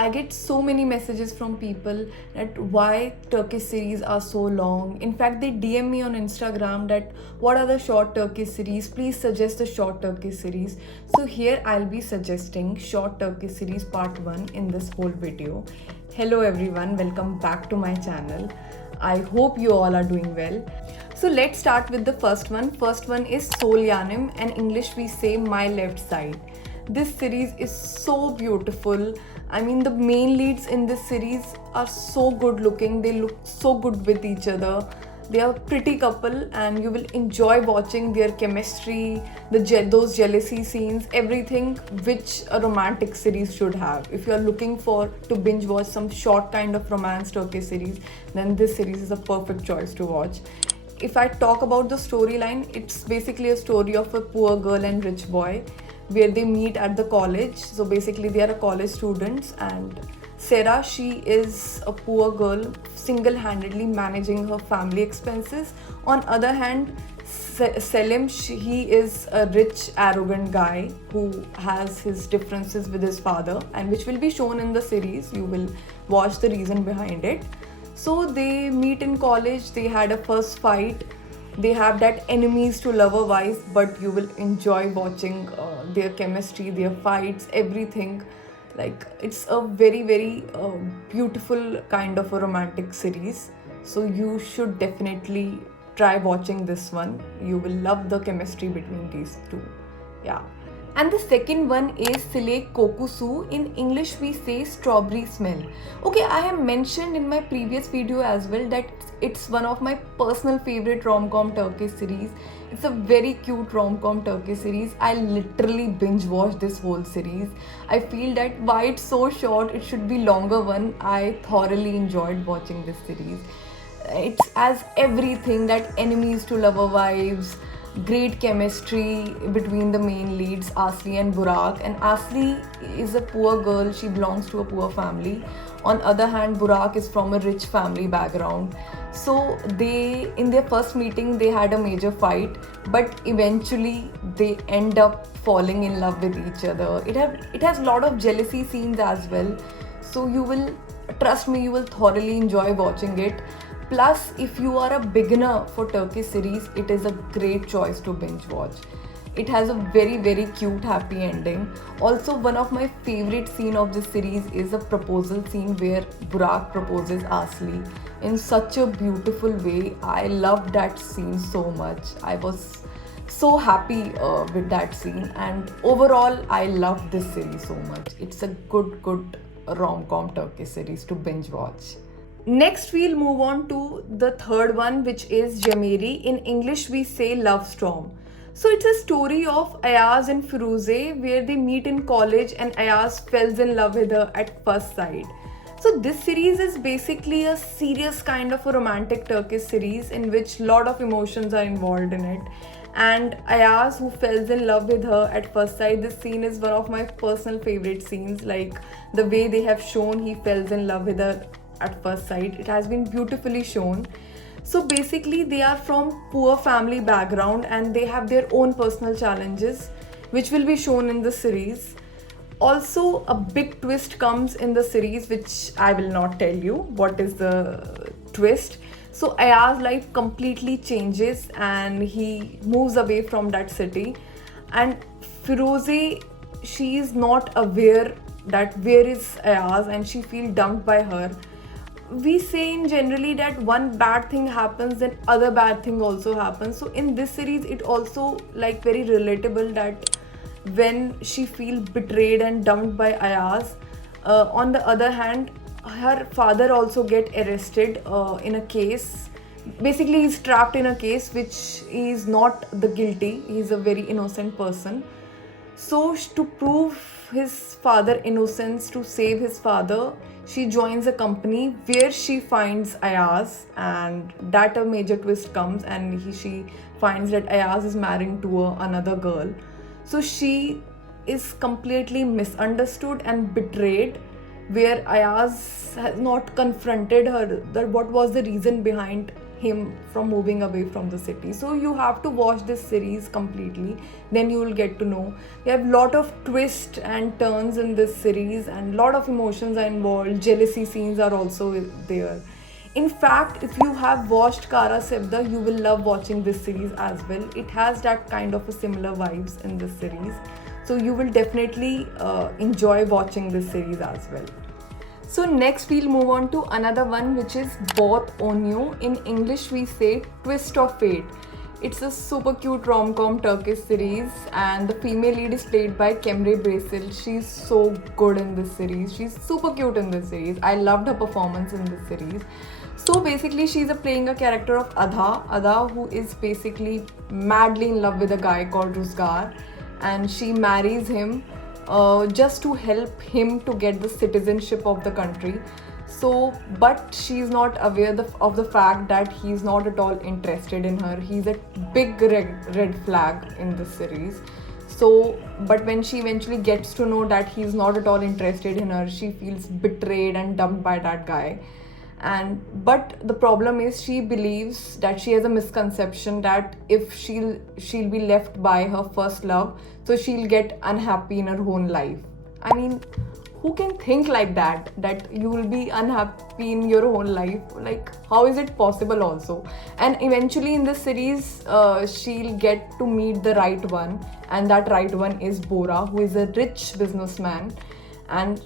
I get so many messages from people that why Turkish series are so long. In fact, they DM me on Instagram that what are the short Turkish series? Please suggest a short Turkish series. So here I'll be suggesting short Turkish series part 1 in this whole video. Hello everyone, welcome back to my channel. I hope you all are doing well. So let's start with the first one. First one is Sol Yanim, and in English we say My Left Side. This series is so beautiful. I mean, the main leads in this series are so good looking. They look so good with each other. They are a pretty couple, and you will enjoy watching their chemistry, those jealousy scenes, everything which a romantic series should have. If you are looking for to binge watch some short kind of romance Turkish series, then this series is a perfect choice to watch. If I talk about the storyline, it's basically a story of a poor girl and rich boy where they meet at the college. So basically they are college students, and Sarah, she is a poor girl single-handedly managing her family expenses. On other hand, Selim, he is a rich, arrogant guy who has his differences with his father, and which will be shown in the series. You will watch the reason behind it. So they meet in college, they had a first fight, they have that enemies to lover wise, but you will enjoy watching their chemistry, their fights, everything. Like, it's a very beautiful kind of a romantic series. So you should definitely try watching this one. You will love the chemistry between these two. Yeah. And the second one is Silek Kokusu. In English we say strawberry smell. Okay, I have mentioned in my previous video as well that it's one of my personal favorite rom-com Turkish series. It's a very cute rom-com Turkish series. I literally binge watched this whole series. I feel that why it's so short, it should be longer one. I thoroughly enjoyed watching this series. It's as everything, that enemies to lover vibes, great chemistry between the main leads Asli and Burak. And Asli is a poor girl, she belongs to a poor family. On other hand, Burak is from a rich family background. So they, in their first meeting, they had a major fight, but eventually they end up falling in love with each other. It has a lot of jealousy scenes as well. So you will, trust me, you will thoroughly enjoy watching it. Plus, if you are a beginner for Turkish series, it is a great choice to binge watch. It has a very cute happy ending. Also, one of my favorite scene of this series is a proposal scene where Burak proposes Asli in such a beautiful way. I loved that scene so much. I was so happy with that scene, and overall I loved this series so much. It's a good rom-com Turkish series to binge watch. Next, we'll move on to the third one, which is Jameri. In English, we say Love Storm. So it's a story of Ayaz and Firuze where they meet in college, and Ayaz falls in love with her at first sight. So this series is basically a serious kind of a romantic Turkish series in which lot of emotions are involved in it. And Ayaz, who falls in love with her at first sight, this scene is one of my personal favorite scenes. Like, the way they have shown he falls in love with her at first sight, it has been beautifully shown. So basically they are from poor family background and they have their own personal challenges, which will be shown in the series. Also, a big twist comes in the series, which I will not tell you what is the twist. So Ayaz's life completely changes and he moves away from that city, and Firuze, she is not aware that where is Ayaz, and she feels dumped by her. We say in generally that one bad thing happens, then other bad thing also happens. So in this series, it also like very relatable that when she feels betrayed and dumped by Ayaz, on the other hand, her father also get arrested in a case. Basically, he's trapped in a case which is not the guilty. He's a very innocent person. So to prove his father innocence, to save his father, she joins a company where she finds Ayaz, and that a major twist comes, and she finds that Ayaz is married to another girl. So she is completely misunderstood and betrayed, where Ayaz has not confronted her that what was the reason behind him from moving away from the city. So you have to watch this series completely, then you will get to know. We have lot of twists and turns in this series, and lot of emotions are involved. Jealousy scenes are also there. In fact, if you have watched Kara Sevda, you will love watching this series as well. It has that kind of a similar vibes in this series. So you will definitely enjoy watching this series as well. So next we'll move on to another one, which is Bahut On You. In English we say Twist of Fate. It's a super cute rom-com Turkish series, and the female lead is played by Kemre Brasil. She's so good in this series. She's super cute in this series. I loved her performance in this series. So basically she's playing a character of Adha, who is basically madly in love with a guy called Ruzgar, and she marries him just to help him to get the citizenship of the country. So, but she's not aware of the fact that he's not at all interested in her. He's a big red flag in this series. So, but when she eventually gets to know that he's not at all interested in her, she feels betrayed and dumped by that guy. And but the problem is, she believes that she has a misconception that if she'll be left by her first love, so she'll get unhappy in her own life. I mean, who can think like that you will be unhappy in your own life? Like, how is it possible also? And eventually in this series she'll get to meet the right one, and that right one is Bora, who is a rich businessman. And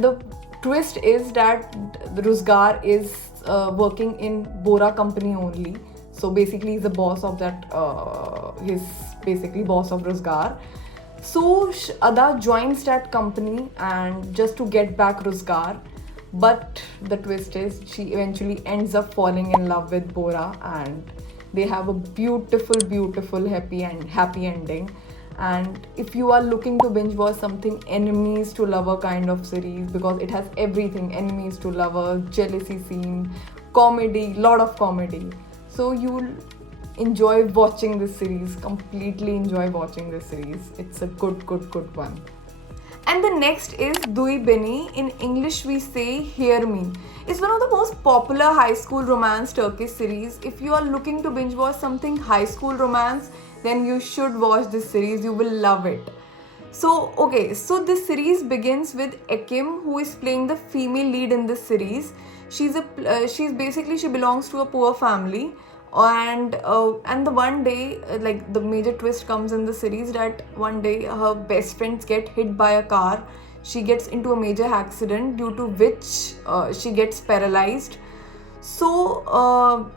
the twist is that Ruzgar is working in Bora company only. So basically he's the boss of that, he's basically boss of Ruzgar. So Ada joins that company and just to get back Ruzgar. But the twist is, she eventually ends up falling in love with Bora, and they have a beautiful happy ending. And if you are looking to binge watch something enemies to lover kind of series, because it has everything: enemies to lover, jealousy scene, comedy, lot of comedy, so you'll enjoy watching this series, completely enjoy watching this series. It's a good one. And the next is Dui Beni. In English we say Hear Me. It's one of the most popular high school romance Turkish series. If you are looking to binge watch something high school romance, then you should watch this series. You will love it. So this series begins with Ekim, who is playing the female lead in this series. She belongs to a poor family, and the one day, like, the major twist comes in the series that one day her best friends get hit by a car. She gets into a major accident, due to which she gets paralyzed. So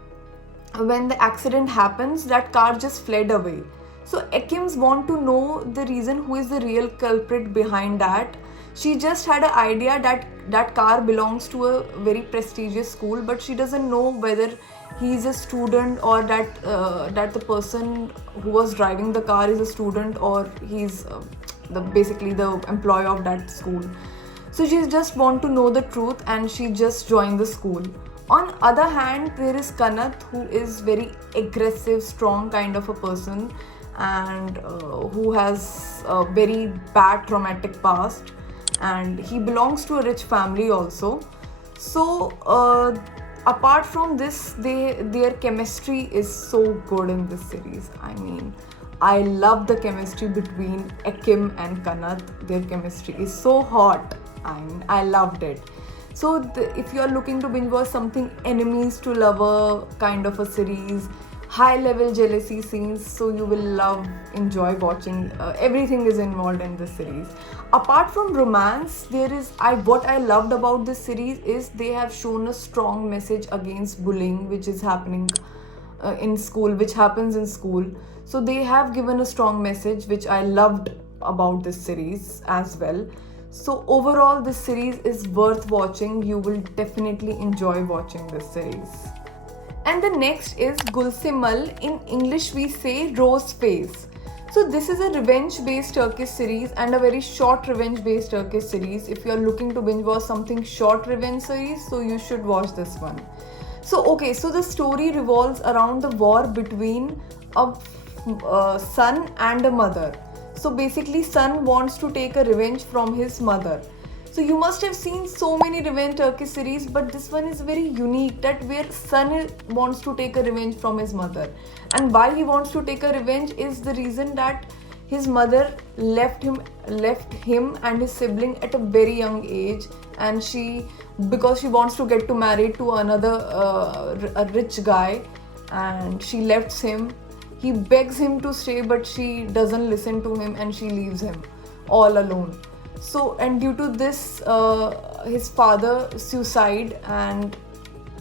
when the accident happens, that car just fled away. So Ekims want to know the reason, who is the real culprit behind that. She just had an idea that that car belongs to a very prestigious school, but she doesn't know whether he's a student, or that the person who was driving the car is a student, or he's basically the employee of that school. So she just want to know the truth, and she just joined the school. On other hand, there is Kanat, who is very aggressive, strong kind of a person, and who has a very bad traumatic past, and he belongs to a rich family also. So apart from this, their chemistry is so good in this series. I mean, I love the chemistry between Ekim and Kanat. Their chemistry is so hot. I loved it. So if you are looking to binge watch something enemies to lover kind of a series, high level jealousy scenes, so you will enjoy watching. Everything is involved in this series. Apart from romance, what I loved about this series is they have shown a strong message against bullying, which is happening in school, which happens in school. So they have given a strong message, which I loved about this series as well. So overall, this series is worth watching. You will definitely enjoy watching this series. And the next is Gulsimal. In English we say Rose Face. So this is a revenge-based Turkish series, and a very short revenge-based Turkish series. If you are looking to binge watch something short revenge series, so you should watch this one. So the story revolves around the war between a son and a mother. So basically, son wants to take a revenge from his mother. So you must have seen so many revenge Turkish series, but this one is very unique, that where wants to take a revenge from his mother. And why he wants to take a revenge is the reason that his mother left him and his sibling at a very young age, and because she wants to get to marry to another a rich guy, and she left him. He begs him to stay, but she doesn't listen to him, and she leaves him all alone. So, and due to this, his father suicide, and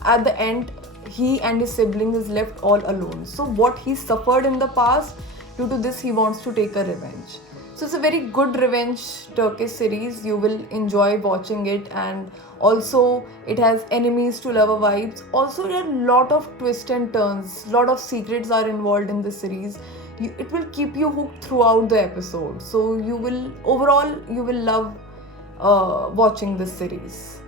at the end, he and his sibling is left all alone. So what he suffered in the past, due to this he wants to take a revenge. So it's a very good revenge Turkish series. You will enjoy watching it, and also it has enemies to lover vibes. Also there are a lot of twists and turns, lot of secrets are involved in this series. It will keep you hooked throughout the episode. So you will love watching this series.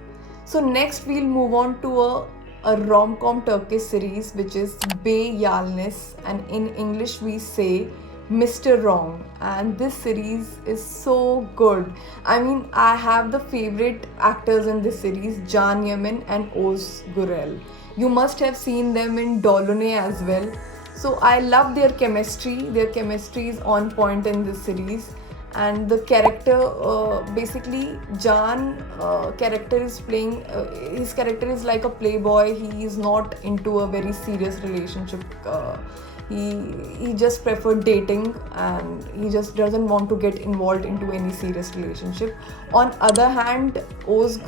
So next we'll move on to a rom-com Turkish series, which is Bey Yalnız, and in English we say Mr. Wrong. And this series is so good. I mean, I have the favorite actors in this series, Can Yaman and Oz Gurel. You must have seen them in Dolunay as well. So I love their chemistry. Their chemistry is on point in this series. And the character, basically Can character is playing, his character is like a playboy. He is not into a very serious relationship. He just preferred dating, and he just doesn't want to get involved into any serious relationship. On other hand, O's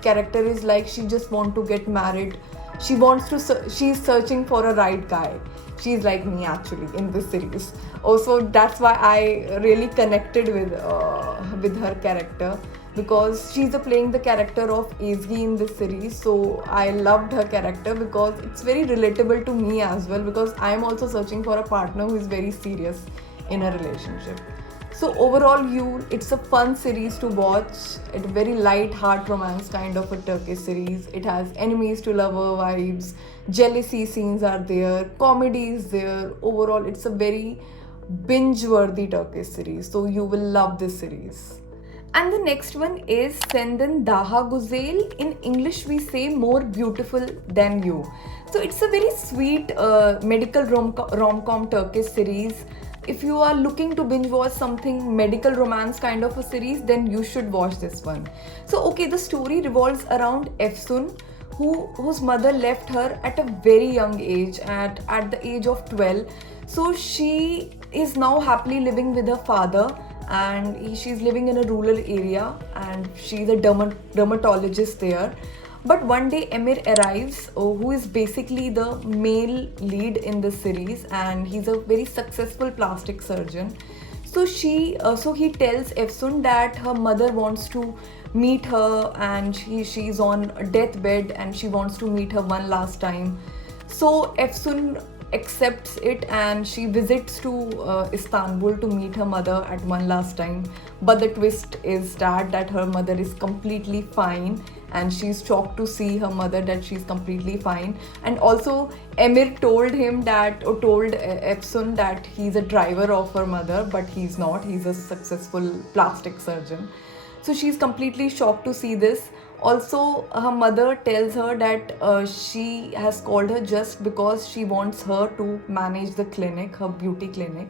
character is like, she just want to get married. She's searching for a right guy. She's like me actually in this series. Also, that's why I really connected with her character, because she's playing the character of Ezgi in this series. So I loved her character because it's very relatable to me as well, because I am also searching for a partner who is very serious in a relationship. So overall, it's a fun series to watch. It's very light heart romance kind of a Turkish series. It has enemies to lover vibes, jealousy scenes are there, comedy is there. Overall, it's a very binge-worthy Turkish series. So you will love this series. And the next one is Senden Daha Güzel. In English, we say More Beautiful Than You. So it's a very sweet medical rom-com Turkish series. If you are looking to binge watch something medical romance kind of a series, then you should watch this one. So okay, the story revolves around Efsun, whose mother left her at a very young age, at the age of 12. So she is now happily living with her father, and she's living in a rural area, and she's a dermatologist there. But one day Emir arrives, who is basically the male lead in the series, and he's a very successful plastic surgeon. So he tells Efsun that her mother wants to meet her, and she's on a deathbed, and she wants to meet her one last time. So Efsun accepts it, and she visits to Istanbul to meet her mother at one last time. But the twist is that her mother is completely fine, and she's shocked to see her mother that she's completely fine. And also Emir told Efsun that he's a driver of her mother, but he's not. He's a successful plastic surgeon. So she's completely shocked to see this. Also, her mother tells her that she has called her just because she wants her to manage the clinic, her beauty clinic.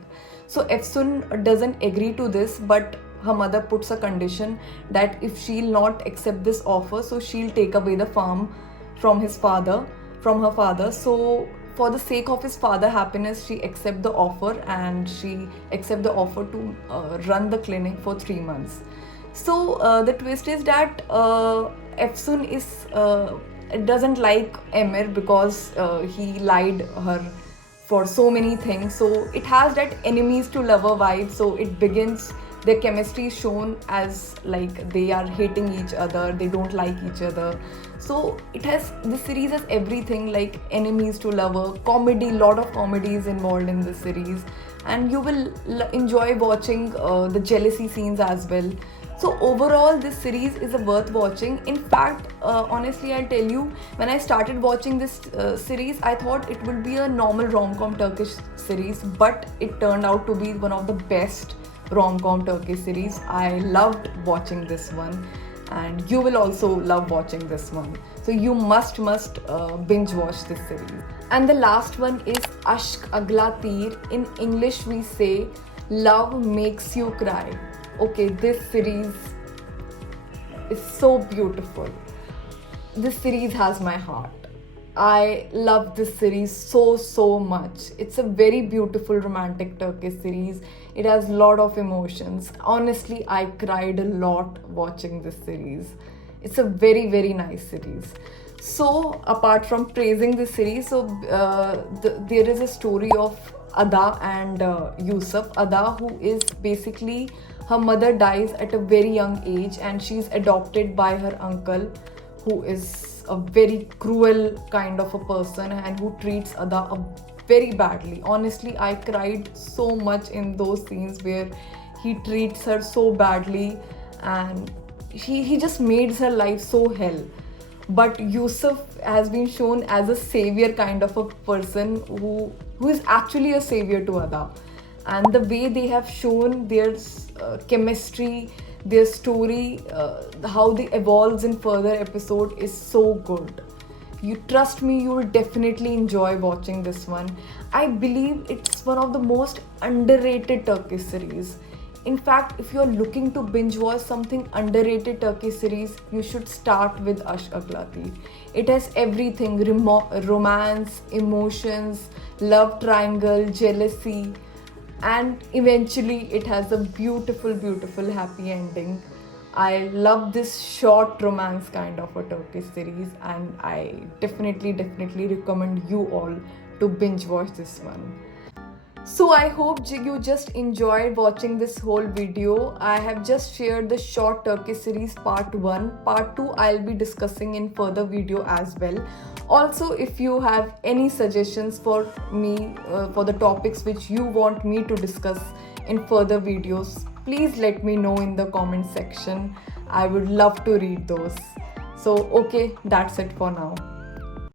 So Efsun doesn't agree to this, but her mother puts a condition that if she'll not accept this offer, so she'll take away the farm from her father. So for the sake of his father happiness, she accepts the offer, and she accepts the offer to run the clinic for 3 months. So the twist is that Efsun doesn't like Emir because he lied her for so many things. So it has that enemies to lover vibe. So it begins, their chemistry is shown as like they are hating each other, they don't like each other. So this series has everything like enemies to lover, comedy, lot of comedy is involved in this series, and you will enjoy watching the jealousy scenes as well. So overall, this series is worth watching. In fact, honestly, I'll tell you, when I started watching this series, I thought it would be a normal rom-com Turkish series, but it turned out to be one of the best rom-com Turkish series. I loved watching this one. and you will also love watching this one. So you must binge watch this series. And the last one is Ashk Agla Teer. In English we say Love Makes You Cry. Okay, this series is so beautiful. This series has my heart. I love this series so much. It's a very beautiful romantic Turkish series. It has a lot of emotions. Honestly, I cried a lot watching this series. It's a very nice series. So apart from praising this series, there is a story of Ada and Yusuf. Ada, who is basically, her mother dies at a very young age and she's adopted by her uncle, who is a very cruel kind of a person and who treats Ada very badly. Honestly, I cried so much in those scenes where he treats her so badly, and he just made her life so hell. But Yusuf has been shown as a savior kind of a person who is actually a savior to Ada. And the way they have shown their chemistry, their story, how they evolves in further episode is so good. You trust me, you will definitely enjoy watching this one. I believe it's one of the most underrated Turkish series. In fact, if you're looking to binge watch something underrated Turkish series, you should start with Aşk Agla Teer. It has everything: romance, emotions, love triangle, jealousy, and eventually it has a beautiful happy ending. I love this short romance kind of a Turkish series, and I definitely recommend you all to binge watch this one. So I hope you just enjoyed watching this whole video. I have just shared the short Turkish series part 1. Part 2 I'll be discussing in further video as well. Also, if you have any suggestions for me for the topics which you want me to discuss in further videos, please let me know in the comment section. I would love to read those. So okay, that's it for now.